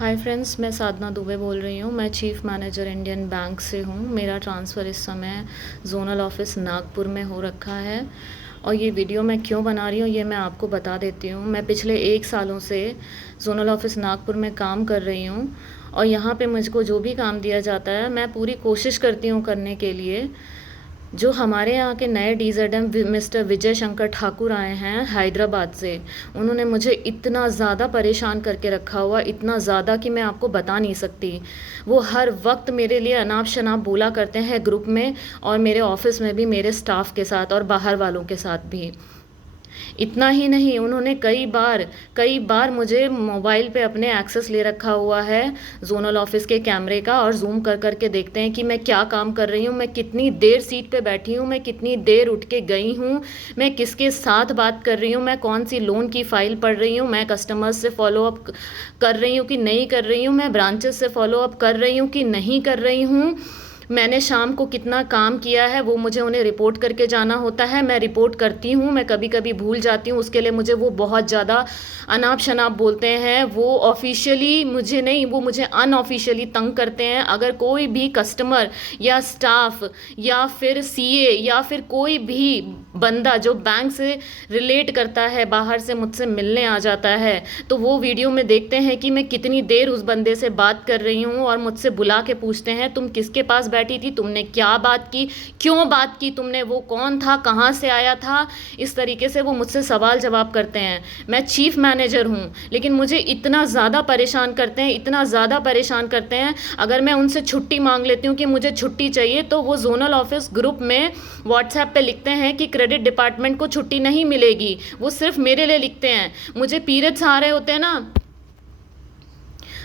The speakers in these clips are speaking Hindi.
हाय फ्रेंड्स, मैं साधना दुबे बोल रही हूँ। मैं चीफ़ मैनेजर इंडियन बैंक से हूँ। मेरा ट्रांसफ़र इस समय ज़ोनल ऑफ़िस नागपुर में हो रखा है और ये वीडियो मैं क्यों बना रही हूँ ये मैं आपको बता देती हूँ। मैं पिछले 1 सालों से ज़ोनल ऑफ़िस नागपुर में काम कर रही हूँ और यहाँ पे मुझको जो भी काम दिया जाता है मैं पूरी कोशिश करती हूँ करने के लिए। जो हमारे यहाँ के नए डीज़ेडएम मिस्टर विजय शंकर ठाकुर आए हैं हैदराबाद से, उन्होंने मुझे इतना ज़्यादा परेशान करके रखा हुआ, इतना ज़्यादा कि मैं आपको बता नहीं सकती। वो हर वक्त मेरे लिए अनाप शनाप बोला करते हैं ग्रुप में और मेरे ऑफिस में भी, मेरे स्टाफ के साथ और बाहर वालों के साथ भी। इतना ही नहीं, उन्होंने कई बार मुझे मोबाइल पे अपने एक्सेस ले रखा हुआ है ज़ोनल ऑफ़िस के कैमरे का, और ज़ूम कर कर के देखते हैं कि मैं क्या काम कर रही हूँ, मैं कितनी देर सीट पे बैठी हूँ, मैं कितनी देर उठ के गई हूँ, मैं किसके साथ बात कर रही हूँ, मैं कौन सी लोन की फ़ाइल पढ़ रही हूँ, मैं कस्टमर्स से फॉलोअप कर रही हूँ कि नहीं कर रही हूँ, मैं ब्रांचेस से फॉलोअप कर रही हूँ कि नहीं कर रही हूँ, मैंने शाम को कितना काम किया है वो मुझे उन्हें रिपोर्ट करके जाना होता है। मैं रिपोर्ट करती हूँ, मैं कभी कभी भूल जाती हूँ, उसके लिए मुझे वो बहुत ज़्यादा अनाप शनाप बोलते हैं। वो ऑफिशियली मुझे नहीं, वो मुझे अनऑफिशियली तंग करते हैं। अगर कोई भी कस्टमर या स्टाफ या फिर सीए या फिर कोई भी बंदा जो बैंक से रिलेट करता है बाहर से मुझसे मिलने आ जाता है, तो वो वीडियो में देखते हैं कि मैं कितनी देर उस बंदे से बात कर रही हूँ और मुझसे बुला के पूछते हैं तुम किसके पास बैठी थी, तुमने क्या बात की, क्यों बात की तुमने, वो कौन था, कहाँ से आया था। इस तरीके से वो मुझसे सवाल जवाब करते हैं। मैं चीफ मैनेजर हूँ लेकिन मुझे इतना ज़्यादा परेशान करते हैं, इतना ज़्यादा परेशान करते हैं। अगर मैं उनसे छुट्टी मांग लेती हूँ कि मुझे छुट्टी चाहिए, तो वो जोनल ऑफिस ग्रुप में व्हाट्सएप पे लिखते हैं कि क्रेडिट डिपार्टमेंट को छुट्टी नहीं मिलेगी। वो सिर्फ मेरे लिए लिखते हैं। मुझे पीरियड्स आ रहे होते हैं ना,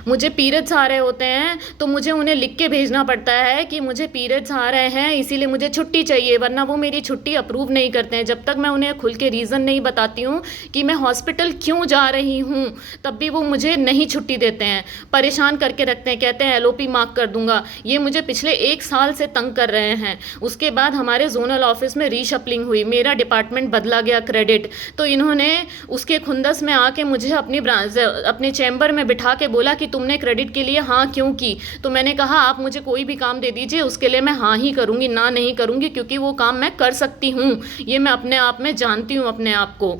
मुझे पीरियड्स आ रहे होते हैं तो मुझे उन्हें लिख के भेजना पड़ता है कि मुझे पीरियड्स आ रहे हैं इसीलिए मुझे छुट्टी चाहिए, वरना वो मेरी छुट्टी अप्रूव नहीं करते हैं। जब तक मैं उन्हें खुल के रीज़न नहीं बताती हूँ कि मैं हॉस्पिटल क्यों जा रही हूँ, तब भी वो मुझे नहीं छुट्टी देते हैं, परेशान करके रखते हैं, कहते हैं एलओपी मार्क कर दूंगा। ये मुझे पिछले 1 साल से तंग कर रहे हैं। उसके बाद हमारे जोनल ऑफिस में रीशफलिंग हुई, मेरा डिपार्टमेंट बदला गया क्रेडिट, तो इन्होंने उसके खुंदस में आके मुझे अपने चैम्बर में बिठा के बोला कि तुमने क्रेडिट के लिए हाँ क्यों की। तो मैंने कहा आप मुझे कोई भी काम दे दीजिए, उसके लिए मैं हाँ ही करूँगी, ना नहीं करूँगी, क्योंकि वो काम मैं कर सकती हूँ। ये मैं अपने आप में जानती हूँ अपने आप को।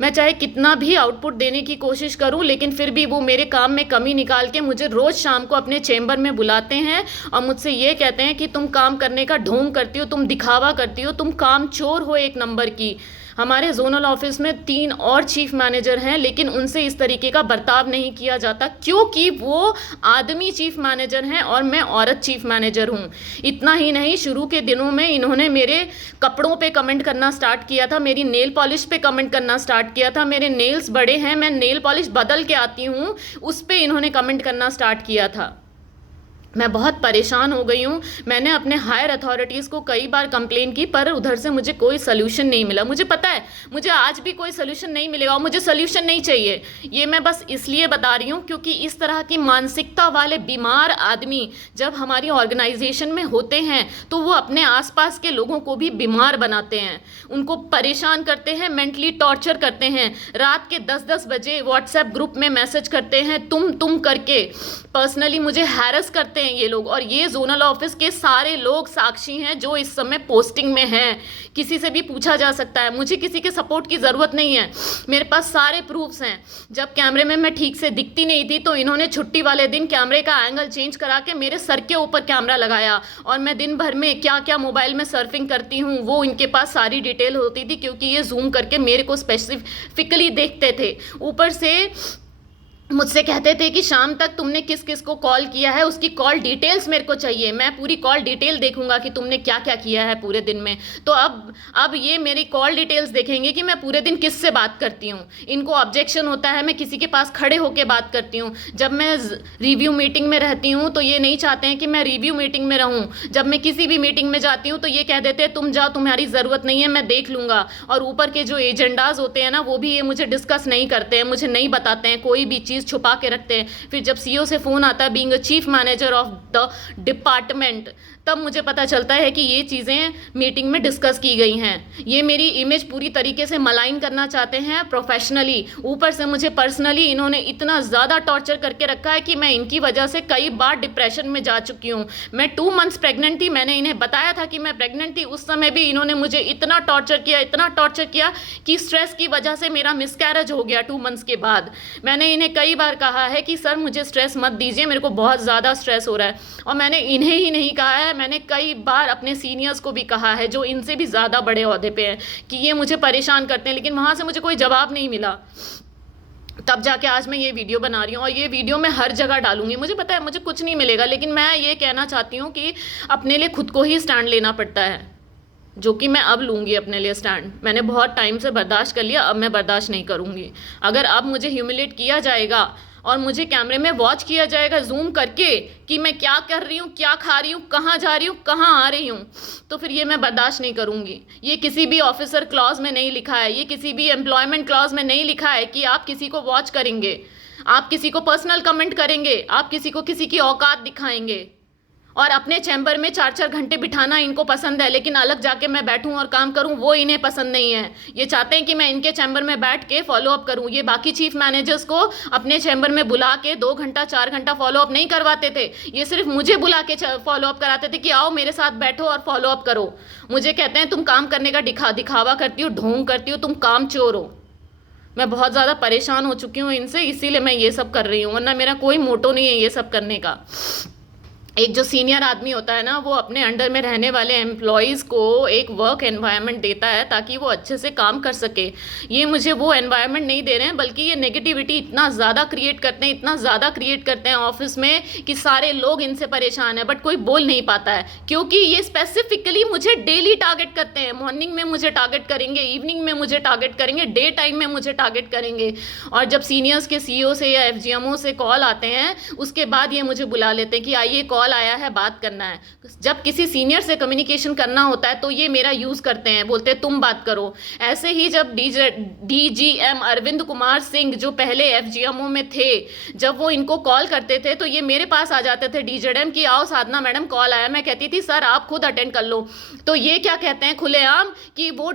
मैं चाहे कितना भी आउटपुट देने की कोशिश करूं, लेकिन फिर भी वो मेरे काम में कमी निकाल के मुझे रोज़ शाम को अपने चैम्बर में बुलाते हैं और मुझसे ये कहते हैं कि तुम काम करने का ढोंग करती हो, तुम दिखावा करती हो, तुम काम चोर हो 1 नंबर की। हमारे जोनल ऑफिस में 3 और चीफ मैनेजर हैं, लेकिन उनसे इस तरीके का बर्ताव नहीं किया जाता क्योंकि वो आदमी चीफ मैनेजर हैं और मैं औरत चीफ मैनेजर हूँ। इतना ही नहीं, शुरू के दिनों में इन्होंने मेरे कपड़ों पे कमेंट करना स्टार्ट किया था, मेरी नेल पॉलिश पे कमेंट करना स्टार्ट किया था। मेरे नेल्स बड़े हैं, मैं नेल पॉलिश बदल के आती हूँ, उस पर इन्होंने कमेंट करना स्टार्ट किया था। मैं बहुत परेशान हो गई हूँ। मैंने अपने हायर अथॉरिटीज़ को कई बार कंप्लेन की, पर उधर से मुझे कोई सल्यूशन नहीं मिला। मुझे पता है मुझे आज भी कोई सल्यूशन नहीं मिलेगा और मुझे सल्यूशन नहीं चाहिए। ये मैं बस इसलिए बता रही हूँ क्योंकि इस तरह की मानसिकता वाले बीमार आदमी जब हमारी ऑर्गेनाइजेशन में होते हैं तो वो अपने आसपास के लोगों को भी बीमार बनाते हैं, उनको परेशान करते हैं, मेंटली टॉर्चर करते हैं। रात के 10-10 बजे व्हाट्सएप ग्रुप में मैसेज करते हैं तुम करके, पर्सनली मुझे हैरस करते हैं ये लोग। और ये जोनल ऑफिस के सारे लोग साक्षी हैं जो इस समय पोस्टिंग में हैं, किसी से भी पूछा जा सकता है। मुझे किसी के सपोर्ट की ज़रूरत नहीं है, मेरे पास सारे प्रूफ्स हैं। जब कैमरे में मैं ठीक से दिखती नहीं थी तो इन्होंने छुट्टी वाले दिन कैमरे का एंगल चेंज करा के मेरे सर के ऊपर कैमरा लगाया और मैं दिन भर में क्या क्या मोबाइल में सर्फिंग करती हूँ वो इनके पास सारी डिटेल होती थी, क्योंकि ये जूम करके मेरे को स्पेसिफिकली देखते थे। ऊपर से मुझसे कहते थे कि शाम तक तुमने किस किस को कॉल किया है उसकी कॉल डिटेल्स मेरे को चाहिए, मैं पूरी कॉल डिटेल देखूंगा कि तुमने क्या क्या किया है पूरे दिन में। तो अब ये मेरी कॉल डिटेल्स देखेंगे कि मैं पूरे दिन किससे बात करती हूँ। इनको ऑब्जेक्शन होता है मैं किसी के पास खड़े होकर बात करती हूँ। जब मैं रिव्यू मीटिंग में रहती हूँ तो ये नहीं चाहते हैं कि मैं रिव्यू मीटिंग में रहूँ। जब मैं किसी भी मीटिंग में जाती हूँ तो ये कह देते हैं तुम जाओ, तुम्हारी ज़रूरत नहीं है, मैं देख लूँगा। और ऊपर के जो एजेंडाज होते हैं ना, वो भी ये मुझे डिस्कस नहीं करते हैं, मुझे नहीं बताते हैं, कोई भी चीज़ छुपा के रखते हैं। फिर जब सीईओ से फ़ोन आता है, being a chief manager of the department, तब मुझे पता चलता है कि ये चीज़ें मीटिंग में डिस्कस की गई हैं। ये मेरी इमेज पूरी तरीके से मलाइन करना चाहते हैं प्रोफेशनली। ऊपर से मुझे पर्सनली इन्होंने इतना ज़्यादा टॉर्चर करके रखा है कि मैं इनकी वजह से कई बार डिप्रेशन में जा चुकी हूँ। मैं 2 मंथ्स प्रेग्नेंट थी, मैंने इन्हें बताया था कि मैं प्रेग्नेंट थी। उस समय भी इन्होंने मुझे इतना टॉर्चर किया कि स्ट्रेस की वजह से मेरा मिसकैरेज हो गया 2 मंथ्स के बाद। मैंने इन्हें कई बार कहा है कि सर मुझे स्ट्रेस मत दीजिए, मेरे को बहुत ज़्यादा स्ट्रेस हो रहा है। और मैंने इन्हें ही नहीं कहा है, मैंने कई बार अपने सीनियर्स को भी कहा है जो इनसे भी ज़्यादा बड़े ओहदे पे हैं कि ये मुझे परेशान करते हैं, लेकिन वहाँ से मुझे कोई जवाब नहीं मिला। तब जाके आज मैं ये वीडियो बना रही हूँ और ये वीडियो मैं हर जगह डालूंगी। मुझे पता है मुझे कुछ नहीं मिलेगा, लेकिन मैं ये कहना चाहती हूँ कि अपने लिए खुद को ही स्टैंड लेना पड़ता है, जो कि मैं अब लूँगी अपने लिए स्टैंड। मैंने बहुत टाइम से बर्दाश्त कर लिया, अब मैं बर्दाश्त नहीं करूँगी। अगर अब मुझे ह्यूमिलेट किया जाएगा और मुझे कैमरे में वॉच किया जाएगा जूम करके कि मैं क्या कर रही हूँ, क्या खा रही हूँ, कहाँ जा रही हूँ, कहाँ आ रही हूँ, तो फिर ये मैं बर्दाश्त नहीं करूँगी। ये किसी भी ऑफिसर क्लॉज में नहीं लिखा है, ये किसी भी एम्प्लॉयमेंट क्लॉज में नहीं लिखा है कि आप किसी को वॉच करेंगे, आप किसी को पर्सनल कमेंट करेंगे, आप किसी को किसी की औकात दिखाएंगे। और अपने चैम्बर में 4-4 घंटे बिठाना इनको पसंद है, लेकिन अलग जाके मैं बैठूं और काम करूं वो इन्हें पसंद नहीं है। ये चाहते हैं कि मैं इनके चैम्बर में बैठ के फॉलोअप करूं। ये बाकी चीफ मैनेजर्स को अपने चैम्बर में बुला के 2 घंटा 4 घंटा फॉलोअप नहीं करवाते थे, ये सिर्फ मुझे बुला के फॉलोअप कराते थे कि आओ मेरे साथ बैठो और फॉलोअप करो। मुझे कहते हैं तुम काम करने का दिखावा करती हो, ढोंग करती हो, तुम काम चोर हो। मैं बहुत ज़्यादा परेशान हो चुकी हूँ इनसे, इसीलिए मैं ये सब कर रही हूँ, वरना मेरा कोई मोटो नहीं है ये सब करने का। एक जो सीनियर आदमी होता है ना, वो अपने अंडर में रहने वाले एम्प्लॉयज़ को एक वर्क एनवायरनमेंट देता है ताकि वो अच्छे से काम कर सके। ये मुझे वो एनवायरनमेंट नहीं दे रहे हैं, बल्कि ये नेगेटिविटी इतना ज़्यादा क्रिएट करते हैं, इतना ज़्यादा क्रिएट करते हैं ऑफिस में कि सारे लोग इनसे परेशान हैं, बट कोई बोल नहीं पाता है क्योंकि ये स्पेसिफिकली मुझे डेली टारगेट करते हैं। मॉर्निंग में मुझे टारगेट करेंगे, इवनिंग में मुझे टारगेट करेंगे, डे टाइम में मुझे टारगेट करेंगे। और जब सीनियर्स के CEO से या FGMO से कॉल आते हैं, उसके बाद ये मुझे बुला लेते हैं कि आइए कॉल आया है, बात करना है। जब किसी सीनियर से कम्युनिकेशन करना होता है तो ये मेरा यूज करते हैं, बोलते हैं तुम बात करो। ऐसे ही जब DGM अरविंद कुमार सिंह जो पहले FGMO में थे, जब वो इनको कॉल करते थे तो ये मेरे पास आ जाते थे DZM की आओ साधना मैडम कॉल आया। मैं कहती थी सर आप खुद अटेंड कर लो। तो ये क्या कहते हैं खुलेआम कि वो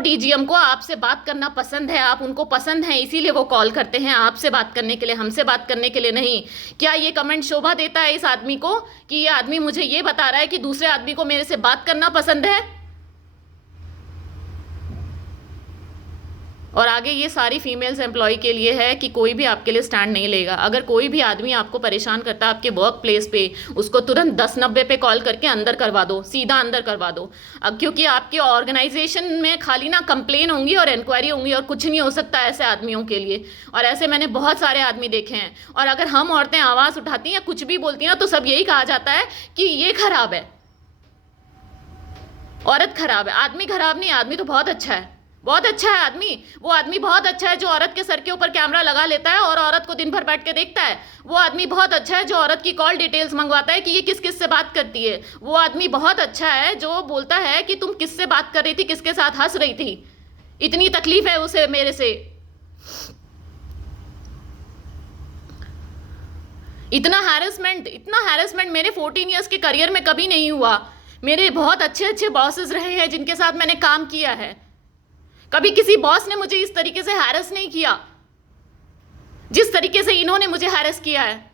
DGM को आपसे बात करना पसंद है, आप उनको पसंद हैं, इसीलिए वो कॉल करते हैं आपसे बात करने के लिए, हमसे बात करने के लिए नहीं। क्या ये कमेंट शोभा देता है इस आदमी को कि ये आदमी मुझे ये बता रहा है कि दूसरे आदमी को मेरे से बात करना पसंद है? और आगे ये सारी फीमेल्स एम्प्लॉय के लिए है कि कोई भी आपके लिए स्टैंड नहीं लेगा। अगर कोई भी आदमी आपको परेशान करता है आपके वर्क प्लेस पे, उसको तुरंत 1090 पे कॉल करके अंदर करवा दो, सीधा अंदर करवा दो। अब क्योंकि आपके ऑर्गेनाइजेशन में खाली ना कंप्लेन होंगी और इंक्वायरी होंगी और कुछ नहीं हो सकता ऐसे आदमियों के लिए। और ऐसे मैंने बहुत सारे आदमी देखे हैं। और अगर हम औरतें आवाज़ उठाती हैं, कुछ भी बोलती हैं, तो सब यही कहा जाता है कि ये खराब है, औरत खराब है। आदमी खराब नहीं, आदमी तो बहुत अच्छा है, बहुत अच्छा है आदमी। वो आदमी बहुत अच्छा है जो औरत के सर के ऊपर कैमरा लगा लेता है और औरत को दिन भर बैठ के देखता है। वो आदमी बहुत अच्छा है जो औरत की कॉल डिटेल्स मंगवाता है कि ये किस किस से बात करती है। वो आदमी बहुत अच्छा है जो बोलता है कि तुम किससे बात कर रही थी, किसके साथ हंस रही थी, इतनी तकलीफ है उसे मेरे से। इतना हैरेसमेंट मेरे 14 ईयर्स के करियर में कभी नहीं हुआ। मेरे बहुत अच्छे अच्छे बॉसेस रहे हैं जिनके साथ मैंने काम किया है। कभी किसी बॉस ने मुझे इस तरीके से हैरेस नहीं किया जिस तरीके से इन्होंने मुझे हैरेस किया है।